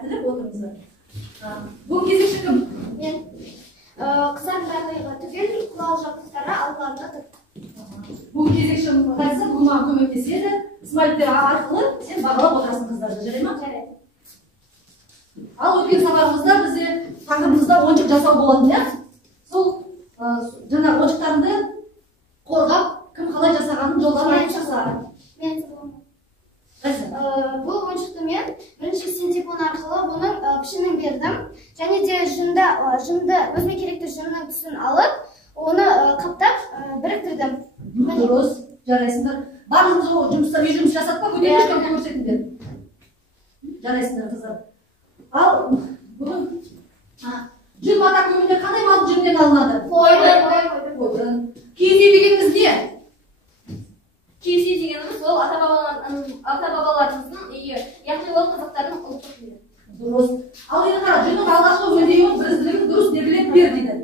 сәттілік отырыңыздар. Бұл кезекші кім? Мен. Қыздар барлығы түгел құлау жабдықтары алғанда тұр. Бұл кезекші қайсы бұл маған көмектеседі. Смайликтер арқылы сен бағалап отырасың қыздарды, жарай ма? Жарайды. Ал өткен сабағымызда бізде тақырыбымызда ойыншық жасау болатын, иә? Сол жаңа ойыншықтарыңды қорғап, кім қалай жасағанын жолдарын айтып шықса. Мен бұл ойыншықты мен бірінші синтепон арқылы бұның пішінін бердім. Және де жынды өзіме керекті жынның түсін алып, оны қаптап біріктірдім. Дұрыс, жарайсыңдар. Барлығымыз жұмыста үй жұмыс жасатпа, көтермешкен көрсетіңдер. Жарайсыңдар қыздар. Ал бұның жүн мата көмінде қандай малдың жүнінен алынады? Қойдың. Киіз үй дегеніміз не? Киіз үй дегеніміз ол ата-бабаларымыздың үйі, яғни ол қазақтардың ұлттық үйі. Дұрыс. Ал енді қара, жүннің алғашқы өңдеуін бірізділігін дұрыс белгілеп бер дейді.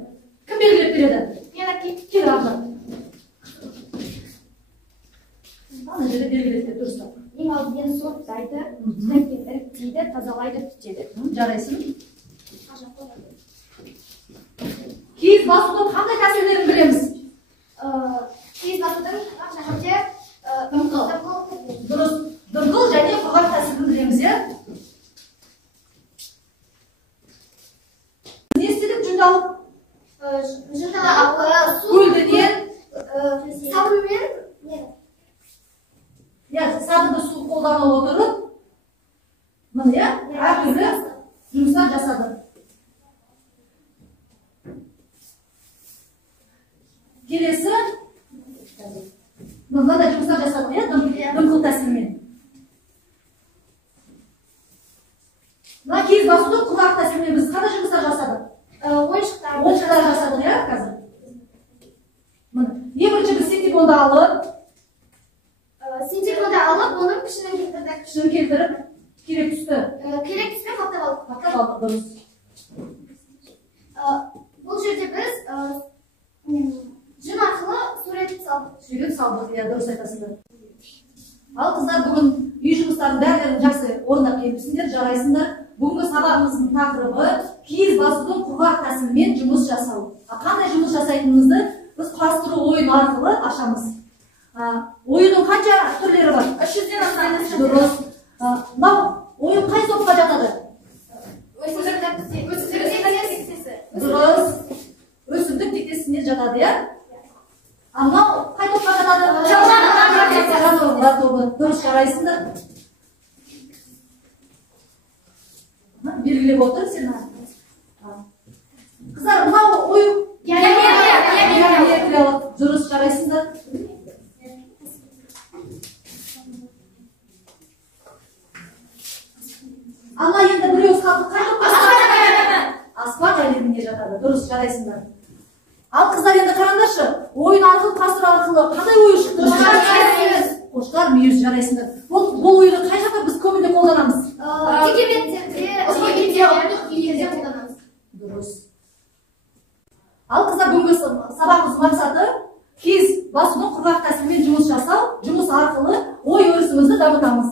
Кім белгілеп береді? Мен әке. Кел Рахман. Ана жерде белгілеп бер, дұрыстап. Ең алдымен сорттайды, іріктейді, тазалайды, түтеді. Жарайсың. Киіз басудың қандай тәсілдерін білеміз? Киіз басудың өте Дымқыл. Дұрыс. Дымқыл және құрғақ тәсілін білеміз, иә? Не істедік жүнді алып? Жүнді алып, Көлденен сабынмен сабынды су қолдана отырып, міне, әртүрлі жұмыстар жасады. Келесі, мынандай жұмыстар жасады, дымқыл тәсілмен. Мына киіз басуды құрғақ тәсілмен біз қандай жұмыстар жасадық? Ойыншықтар жасадық, иә, қазір? Ең бірінші біз синтепонды алып, оның пішінін келтірдік. пішінін келтіріп, керек түсті. Керек түсті қаптап алдық. Қаптап алдық, дұрыс. Бұл жерде біз жүн арқылы сурет салдық. Сурет салдық, иә, дұрыс айтасыңдар. Ал қыздар бүгін үй жұмыстарын бәрін жақсы орындап келіпсіңдер, жарайсыңдар. Бүгінгі сабағымыздың тақырыбы киіз басудың құрғақ тәсілмен жұмыс жасау. Қандай жұмыс жасайтынымызды біз құрастыру ойын арқылы ашамыз. Ойынның қанша түрлері бар? 300-ден астам. Дұрыс. Мынау ойын қай топқа жатады? Дұрыс. Өсімдік тектесіне жатады, иә? Мынау қай топқа жатады? Жануарлар тобы. Дұрыс, жарайсыңдар. Белгілеп отыр сен. Қыздар, мынау ойын дұрыс, жарайсыңдар. Ана енді біреуіз қалды қай топқа? Аспан әлеміне жатады. Дұрыс, жарайсыңдар. Ал қыздар енді қараңдаршы, ойын арқылы, қасыр арқылы қандай ойын шықты? Қошқар, мүйіз, жарайсыңдар. Бұл ойынды қай жақта біз көбінде қолданамыз? Текеметтерде, үйлерде қолданамыз. Дұрыс. Ал қыздар, бүгінгі сабағымыздың мақсаты киіз басудың құрғақ тәсілмен жұмыс жасау, жұмыс арқылы ой өрісімізді дамытамыз.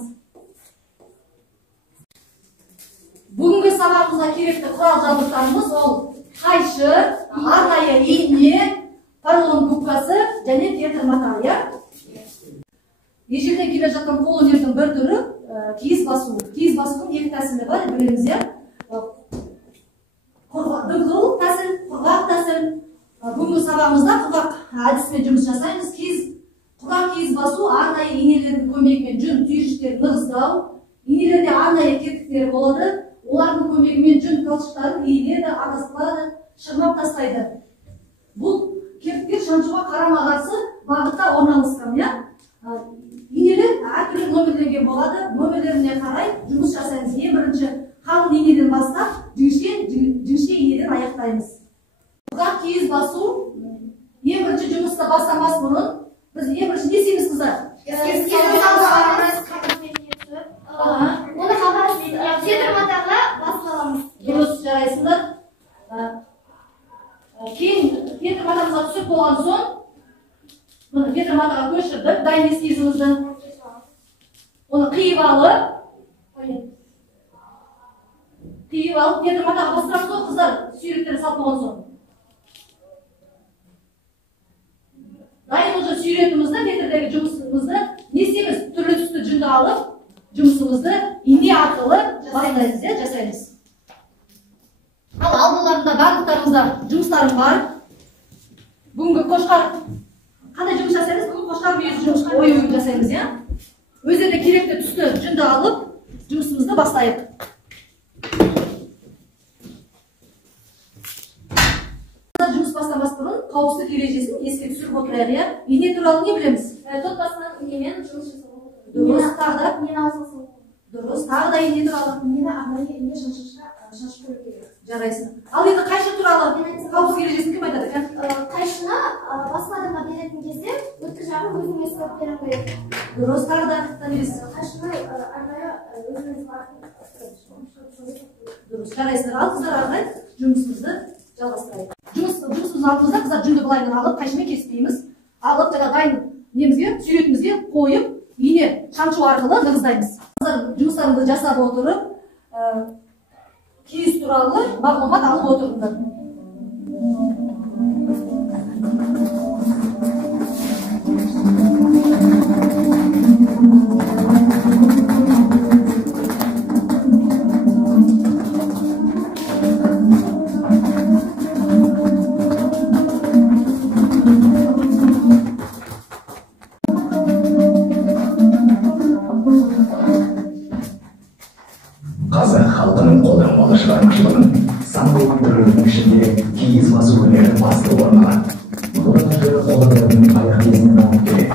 Бүгінгі сабағымызға керекті құрал жабдықтарымыз ол қайшы, арнайы ине, поролон губкасы және фетр мата, иә? Ежелден келе жатқан қолөнердің бір түрі киіз басу. Киіз басудың екі тәсілі бар, білеміз, иә? Дымқыл тәсіл, құрғақ тәсіл. Бүгінгі сабағымызда құрғақ әдіспен жұмыс жасаймыз. Құрғақ киіз басу арнайы инелердің көмегімен жүн түйіршіктерін нығыздау. Инелерде арнайы кетіктері болады. Олардың көмегімен жүн талшықтарын иіледі, ағыстырады, шырмап тастайды. Бұл кеттіктер шаншуға қарама-қарсы бағытта орналасқан, иә? Инелер әртүрлі номерленген болады. Номерлеріне қарай жұмыс жасаймыз. Ең бірінші қалың инеден бастап, жіңішке инеден аяқтаймыз. Құрғақ киіз басу, ең бірінші жұмысты бастамас бұрын, біз ең бірінші не істейміз қыздар? Оны фетр матаға басып аламыз. Дұрыс, жарайсыңдар. Кейін фетр матамызға түсіп болған соң, фетр матаға көшірдік, дайын эскизімізді. Оны қиып алып, Киіп алып, Петр матаға бастырамыз ғой, қыздар, сүйректерді салып болған соң. Дайын уже сүйретімізді, Петрдегі жұмысымызды не істейміз? Түрлі түсті жүнді алып, жұмысымызды ине арқылы бастаймыз, жасаймыз. Ал алдыларында барлықтарыңызда жұмыстарым бар. Бүгінгі қошқар қандай жұмыс жасаймыз? Бүгінгі қошқар мүйізі жұмыс ою жасаймыз, Өзінде керекті түсті жүнді алып, жұмысымызды бастайық. Жұмыс бастамас бұрын қауіпсіздік ережесін еске түсіріп отырайық, Ине туралы не білеміз? Тот басынан инемен жұмыс жасауға. Дұрыс, тағы да? Инені алсасын. Дұрыс, тағы да ине туралы? Инені арнайы ине шаншышқа шашып қою керек. Жарайсың. Ал енді қайшы туралы қауіпсіздік ережесін кім айтады екен? Қайшыны басқа адамға беретін кезде өткі жағын өзің ескеріп беру керек. Дұрыс, тағы да? Қайшыны арнайы өзіңіз Дұрыс, жарайсыңдар. Ал қыздар ары қарай жұмысымызды жалғастырайық. Жұмысымыздың алдымызда қыздар жүнді былайынан алып, қайшымен кеспейміз. Алып, дайын немізге, сүйретімізге қойып, ине шаншу арқылы нығыздаймыз. Қыздар жұмыстарымызды жасап отырып, киіз туралы мағлұмат алып отырыңдар. Қазақ халқының қолданбалы шығармашылығын сан алуан түрлерінің ішінде киіз басу өнері басты орын алады. Бұдан әрі қолданудың аяқ кезіне дамып келеді.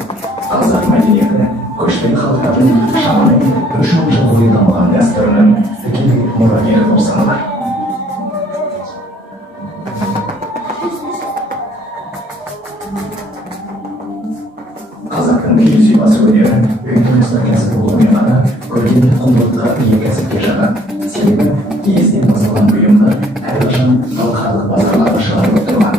Қазақ мәдениеті көшпелі халықтардың шамамен 3000 жыл бойы дамыған дәстүрінің тікелей мұрагері болып саналады. Қазақтың киіз үй басу өнері өндірістік кәсіп болуымен қатар көркемдік құндылыққа ие кәсіпке жатады. Себебі киізден басылған бұйымдар әрқашан халықаралық базарларға шығарылып тұрған.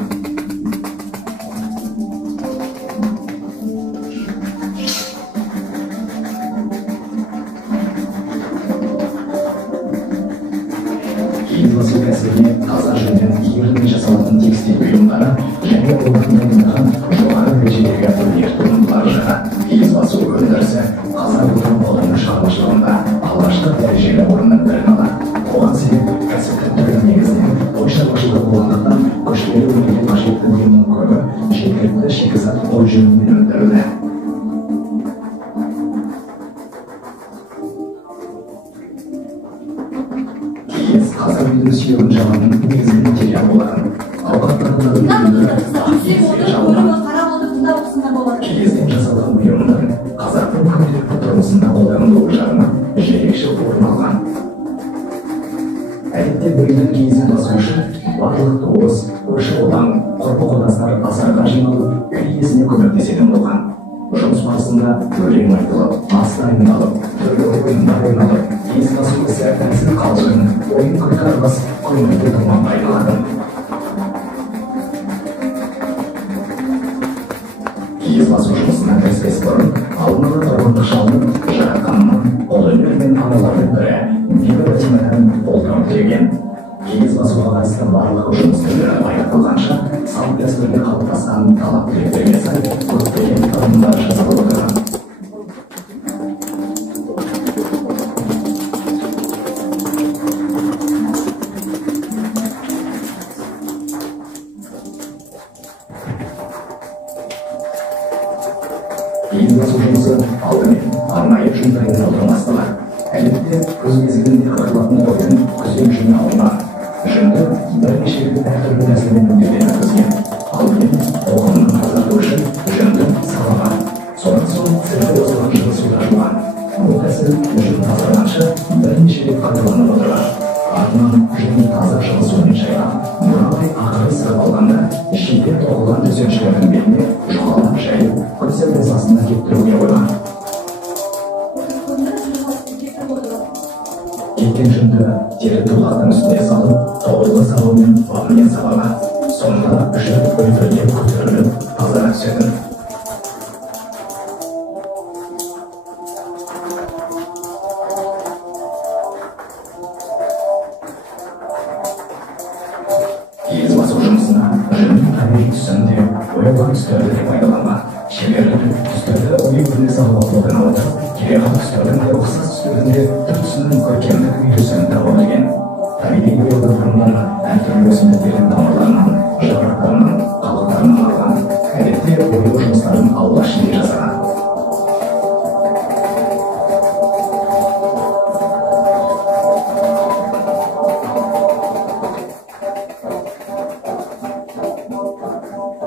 Киіз басу кәсібіне таза жүннен киіммен жасалатын текстиль бұйымдары және олардың дайындаған жоғары дәрежедегі өнер туындылары жатады. Киіз басу өндірісі қазақ ұлттық қолдану шығармашылығында алғашқы дәрежелі орынның бірін алады. Оған себеп кәсіптік түрі негізінен ой шаруашылығы болғандықтан көшпелі өнерге қажетті бұйымның көбі жергілікті шикізат ой жүнінен өндірілді. Киіз қазақ үйдің сүйегін жабатын негізгі материал болатын. Киізден жасалған бұйымдар қазақтың күнделікті тұрмысында қолданылу жағынан ерекше орын алған. Әдетте біреудің киізін басу үшін барлық туыс, көрші-қолаң, құрбы-құрдастар асарға жиналып, үй иесіне көмектесетін болған. Жұмыс барысында өлең айтылып, ас дайындалып, түрлі ойындар ойналып, киіз басу ісі әсіл қалжың, ойын күлкі аралас көңілді думанға айналады. Киіз басу жұмысына кіріспес бұрын алдын ала тұрғындық шалынып жаратқанның қолөнер мен аналардың бірі небір қолданып келген. Киіз басуға қатысты барлық жұмыс түрлері аяқталғанша салт дәстүрге қалыптасқан талап тілектерге сай көптеген тағамдар жасалып отырған. Киіз басу жұмысы алдымен арнайы жүн дайындаудан басталады. Әдетте күз мезгілінде қырылатын ойын күзен жүні алынған. Жүнді бірнеше әртүрлі тәсілмен өңдеуден өткізген. Алдымен оғымның тазарту үшін жүнді салынған. Содан соң сірті қосылған жылы суда жуған. Бұл тәсіл жүн тазарғанша бірнеше рет қайталанып отырған. Артынан жүнді таза жылы сумен шайнап, мынадай ақыры сырып алғанда шиге тоқылған төсеншілердің бетіне жұқалап жайып, күн астына кептіруге қойған. Кеткен жүнді тері тұлғаның үстіне салып, тоғызғы салумен вағымен сабаған. Сонда жүн өлтірген көтеріліп, тазара түсетін. табиғи түсінде боялған түстерді де пайдаланған. Шеберлер түстерді ою-өрнек сағалаулы отырып, кереғар түстердің де ұқсас түстерінде түр түсінің көркемдік үйлесімін табып алған. Табиғи боялғандар әртүрлі өсімдіктердің тамырларынан, жапырақтарынан, қабықтарынан алған. Әдетте бояу жұмыстарын аула ішінде жасаған.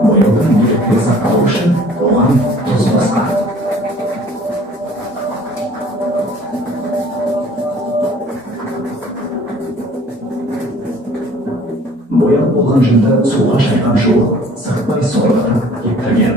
Бояудың ерекше сақталу үшін оған тұз қосқан. Бояу болған жүнді суға шайған жуық, сырттай сорлатып кептірген.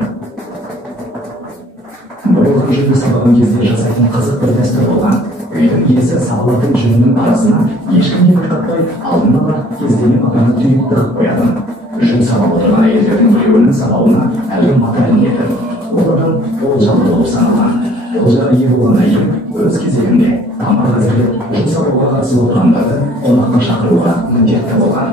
Боялған жүнді сабаған кезде жасайтын қызық бір дәстүр болған. Үйдің иесі сабалатын жүннің арасына ешкімге байқатпай алдын ала кездеген матаны түйіп тығып қоятын. Жүн сабап отырған әйелдердің біреуінің сабауына әлгі мата ілінетін. Ол адам олжалы болып саналған. Олжаға ие болған әйел өз кезегінде тамақ әзірлеп, жүн сабауға қарсы отырғандарды қонаққа шақыруға міндетті болған.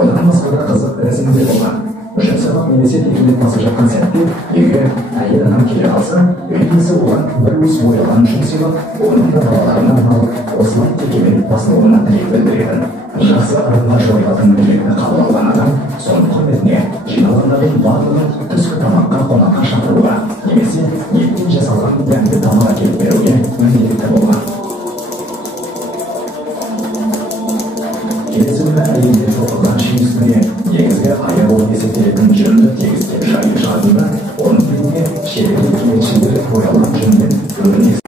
Одан басқа да қызық рәсімдер болған. Жүн сабақ немесе тегінен басып жатқан сәтте үйге әйел адам келе қалса, үй иесі оған бір уыс боялған жүн сыйлап, оның да балаларына арналып, осылай текемен басылуына тілек білдіретін. Жақсы арынға жойылатын міндетті қабыл алған адам соның құрметіне жиналғандардың барлығын түскі тамаққа қонаққа шақыруға немесе еттен жасалған дәмді тамақ әкеліп беруге міндетті болған. Келесі күні әйелдер тоқылған ши үстіне негізгі аяқ болып есептелетін жүнді тегістеп жайып шығаруда, оның бетіне шеберлік қызметшілері боялған жүнмен өрнек.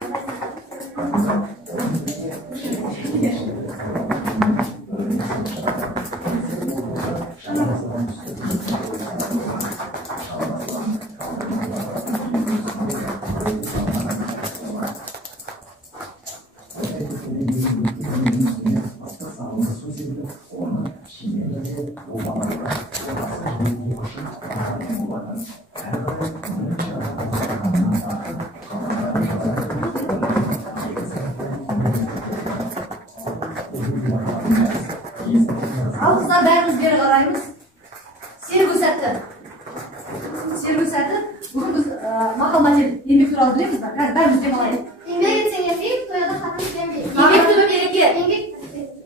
Ал қыздар бәріміз бері қараймыз. Сергу сәтті. Бүгін біз мақал-мәтел еңбек туралы білеміз ба? Қазір бәріміз демалайық. Еңбек етсең еңбек, тояда қатын сенбей. Еңбек түбі береке.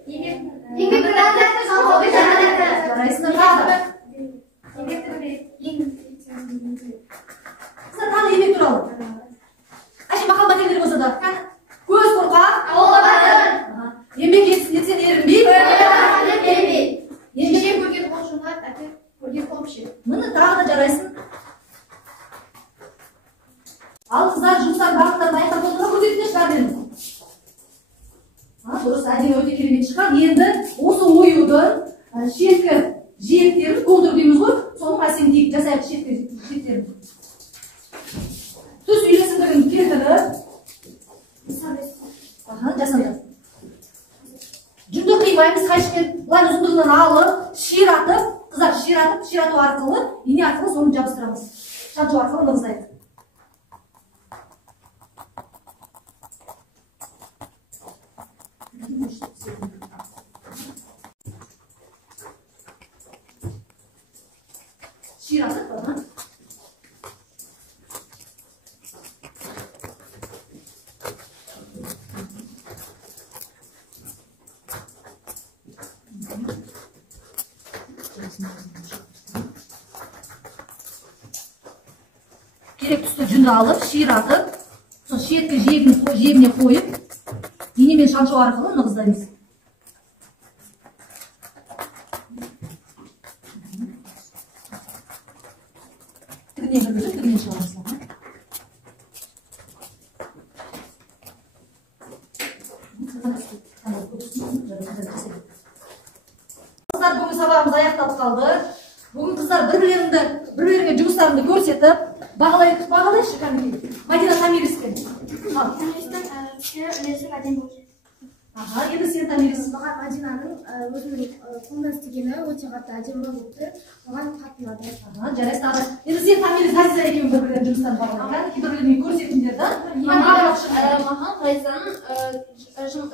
Еңбек жанаты, жалқауы жанаты. Жарайсыңдар тағы. Еңбек түбі. Қыздар тағы еңбек туралы. Әше мақал-мәтелдер болса да. Көз қорқақ, Қолы батыр. еңбек етсең ерінбей. Шешем көрген қол жонар, әке көрген қол пішер. Мұны тағы да жарайсың. Ал қыздар жұмыстан бағыттарын аяқтап отырға көрсетіне шығар дедім. Дұрыс, әдемі өте керемет шығар. Енді осы оюдың шеткі жиектерін контур дейміз ғой, соның әсемдейік жасайық шеттерін. Түс үйлесімдігін келтіріп. Жасанды. Жүнді қимаймыз, қайшымен бұлай ұзындығынан алып, ширатып, қыздар ширату арқылы, ине арқылы соны жабыстырамыз. Шаншу арқылы нығыздайды. Şiratı bana. Gerek üstü cünde alıp, şiratı, sonra şiyetle jebine koyup, iğneмен шаншу арқылы нығыздаймыз. Тігінен кіргізіп, тігінен шығармыз. Қыздар, бүгін сабағымыз аяқталып қалды. Бүгін қыздар бір-біріне жұмыстарымды көрсетіп, бағалайшы кәдімгі. Мадина Тамириспен. Тамиристің үлесің әдем болып жетті. Енді сен Тамирис. Маған Мадинаның өзінің қолынан істегені өте қатты әдемі болыпты. Маған қатты ұнады. Жарайсың аға. Енді сен Тамирис Ғазиза екеуің бір-біріне жұмыстарын бағалайық. Бір-біріне көрсетіңдер да. Маған Ғазизаның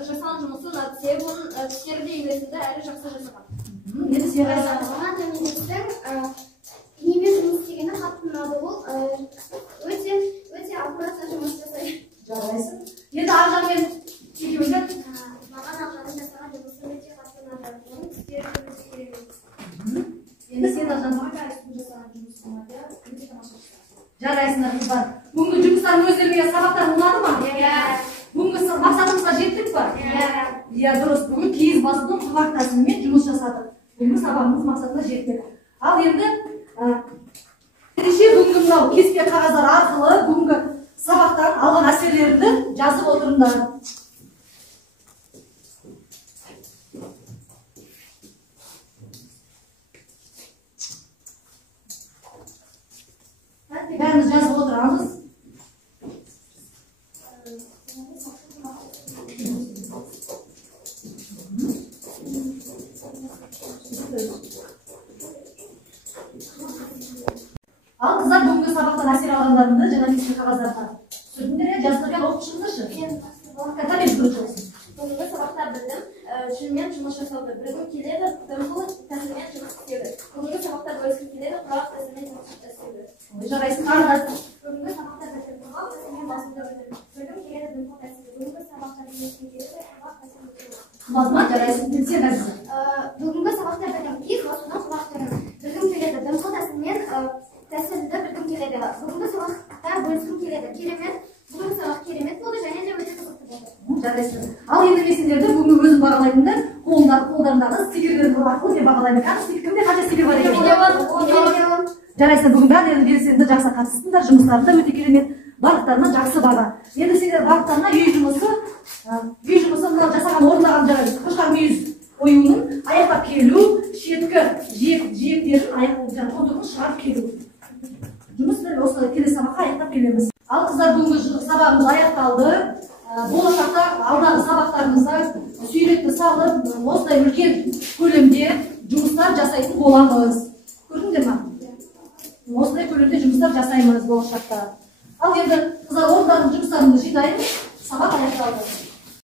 жасаған жұмысы ұнады. Себебі оның түстерінде үйлесімді әрі жақсы жасаған. Енді сен қайсың? Маған Томиристің немен жұмыс істегені қатты ұнады. Ол өте аккуратно жұмыс жасайды. Жарайсың. Енді Ақжанмен екеуіңдер? Маған Ақжанның жасаған жұмысы өте қатты ұнады. Оның істері өте керемет. Енді сен Ақжанның жасаған жұмысы ұнады. Жарайсыңдар қыздар. Бүгінгі жұмыстардың өздеріңе сабақтар ұнады ма? Бүгінгі мақсатымызға жеттік па? Иә, дұрыс. Бүгін киіз басудың құрғақ тәсілімен жұмыс жасадық. Бүгінгі сабағымыз мақсатына жеттік. Ал енді бүгінгі мынау кеспе қағаздар арқылы бүгінгі сабақтан алған әсерлерді жазып отырыңдар. Бәріміз жазып отырамыз. Ал қыздар бүгінгі сабақтан әсер алғандарыңды жаңа кеспе қағаздарға түсірдіңдер, жаздырған оқып шығыңдаршы. Бүгінгі сабақта білдім, жүнмен жұмыс жасауды білгім келеді, дымқыл тәсілмен жұмыс істеуді. Бүгінгі сабақта бөліскім келеді, құрғақ тәсілмен жұмыс істеуді. Жарайсың, қарындас. Бүгінгі сабақта білдім, құрғақ тәсілмен басуды білгім келеді, дымқыл тәсілді. Бүгінгі сабақта білгім келеді, құрғақ тәсілді. Қызбазма, жарайсың, сен әзісің. Бүгінгі сабақта білдім, киіз басудың құрғақ түрін білгім келеді, дымқыл тәсілмен тәсілді білгім келеді. Бүгінгі сабақта бөліскім келеді, керемет. Бүгінгі сабақ керемет болды, және де өте қызықты болды. Жарайсың. Ал енді мен сендерді бүгін өзім бағалайтынды қолдарындағы стикерлер арқылы мен бағалаймын. Кімде қанша стикер бар екен? Жарайсың, бүгін бәрі белсенді жақсы қатыстыңдар, жұмыстары да өте керемет, барлықтарына жақсы баға. Енді сендер барлықтарына үй жұмысы мынау жасаған орындаған қошқар мүйіз оюының аяқтап келу, шеткі жиектерін контурын шығарып келу. Жұмыс бір осы келесі сабаққа аяқтап келеміз. Ал қыздар, бүгінгі сабағымыз аяқталды. Болашақта алдағы сабақтарымызда сүйретті салып, осындай үлкен көлемде жұмыстар жасайтын боламыз. Көрдіңдер ма? Осындай көлемде жұмыстар жасаймыз болашақта. Ал енді қыздар орындардың жұмыстарымызды жинаймыз, сабақ аяқталды.